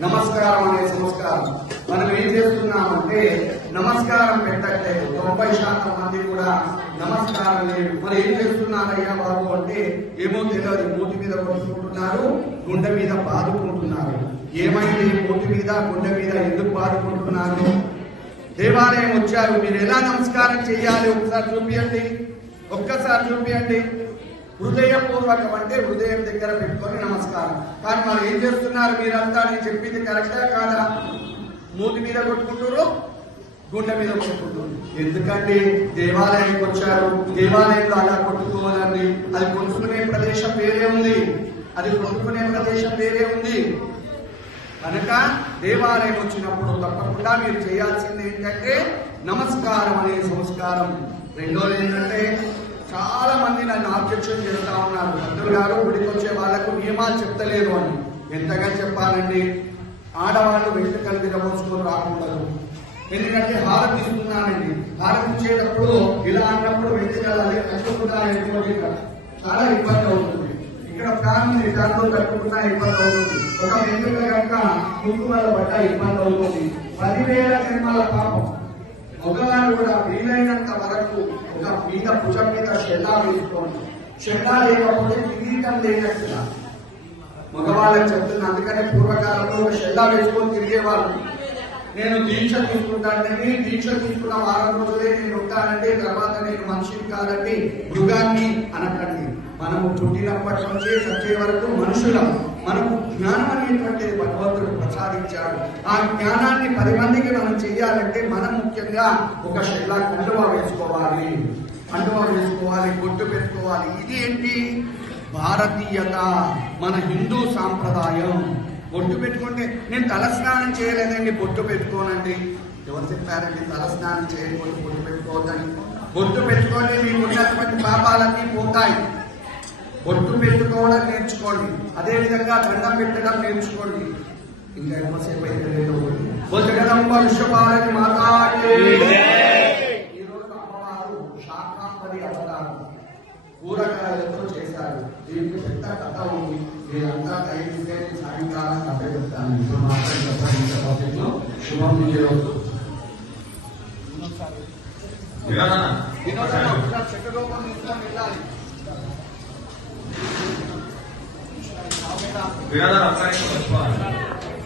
నమస్కారం అనే సంస్కారం. మనం ఏం చేస్తున్నామంటే నమస్కారం పెట్టట్లేదు. 90% మంది కూడా నమస్కారం లేదు. మరి ఏం చేస్తున్నారయ్యా బాబు అంటే ఏమో తెలియదు. మూతి మీద కొట్టుకుంటున్నారు, గుండె మీద బాదుకుంటున్నారు. ఏమైంది? మూతి మీద గుండె మీద ఎందుకు బాదుకుంటున్నారు? దేవాలయం వచ్చారు, మీరు ఎలా నమస్కారం చేయాలి ఒకసారి చూపియండి, ఒక్కసారి చూపియండి. హృదయపూర్వకం అంటే హృదయం దగ్గర పెట్టుకొని నమస్కారం. కానీ మరి ఏం చేస్తున్నారు మీరంతా? నేను చెప్పింది కరెక్టా కాదా? మూతి మీద కొట్టుకుంటారు, గుండె మీద కొట్టుకుంటారు. ఎందుకంటే దేవాలయానికి వచ్చారు, దేవాలయంలో అలా కొట్టుకోవాలండి. అది కొట్టుకునే ప్రదేశం వేరే ఉంది, అది కొట్టుకునే ప్రదేశం వేరే ఉంది. కనుక దేవాలయం వచ్చినప్పుడు తప్పకుండా మీరు చేయాల్సింది ఏంటంటే నమస్కారం అనే సంస్కారం. రెండోది ఏంటంటే చాలా మంది నన్ను ఆబ్జెక్షన్ చేస్తా ఉన్నారు, పంతులు గారు గుడికి వచ్చే వాళ్లకు నియమాలు చెప్తలేరు అని. ఎంతగా చెప్పాలండి? ఆడవాళ్ళు వెంట్రుకలు విరబోసుకొని రాకూడదు. ఎందుకంటే హారతి ఇస్తున్నానండి, హారతి ఇచ్చేటప్పుడు ఇలా అన్నప్పుడు వెంట్రుకలు కట్టుకున్నా చాలా ఇబ్బంది అవుతుంది. ఇక్కడ ఫ్యాన్ ఉంది, ఫ్యాన్తో కట్టుకున్నా ఇబ్బంది అవుతుంది. ఒక వెంట్రుక కనుక కుంకుమల పడ్డ ఇబ్బంది అవుతుంది. 10,000 జన్మల పాపం. మగవారు కూడా వీలైనంత వరకు ఒక మీద భుజం మీద షెల్లా వేసుకోండి. షెల్లా లేకపోతే కిరీటం లేనట్టుగా మగవాళ్ళకి చెప్తున్నా. అందుకనే పూర్వకాలంలో ఒక షెల్లా వేసుకొని తిరిగేవాళ్ళు. నేను దీక్ష తీసుకుంటానండి, దీక్ష తీసుకున్న వారం రోజులే నేను ఉంటానండి, తర్వాత నేను మనిషిని కాదండి, మృగాన్ని అనకండి. మనము పుట్టినప్పటి నుంచి చచ్చే వరకు మనుషులం. మనకు జ్ఞానం అనేటువంటిది భగవంతుడు ప్రసాదించాడు. ఆ జ్ఞానాన్ని 10 మందికి మనం చెయ్యాలంటే మనం ముఖ్యంగా ఒక షెల్లా కండువా వేసుకోవాలి, బొట్టు పెట్టుకోవాలి. ఇది ఏంటి? భారతీయత, మన హిందూ సాంప్రదాయం. బొట్టు పెట్టుకుంటే నేను తలస్నానం చేయలేదండి, బొట్టు పెట్టుకోనండి. ఎవరు చెప్పారండి తలస్నానం చేయకపోతే బొట్టు పెట్టుకోవద్దని? బొట్టు పెట్టుకోండి, మీకు ఉన్నటువంటి పాపాలన్నీ పోతాయి. బొట్టు పెట్టుకోవడం నేర్చుకోండి, అదేవిధంగా దండం పెట్టడం నేర్చుకోండి. ఇంకా ఎంతసేపు అయితే లేదు. భుజగదంబ విశ్వపాలని మాతాకి. ఈరోజు అమ్మవారు శాకాంబరి అవతారం కూరగాయలతో చేశారు. దీనికి పెద్ద కథ ఉంది. మీరంతా టైం ఇస్తే సాయంకాలం కథ చెప్తాను. ఇప్పుడు మాట్లాడిన శుభం విజయవద్దు. చెట్టు రూపం తీసుకొని వెళ్ళాలి.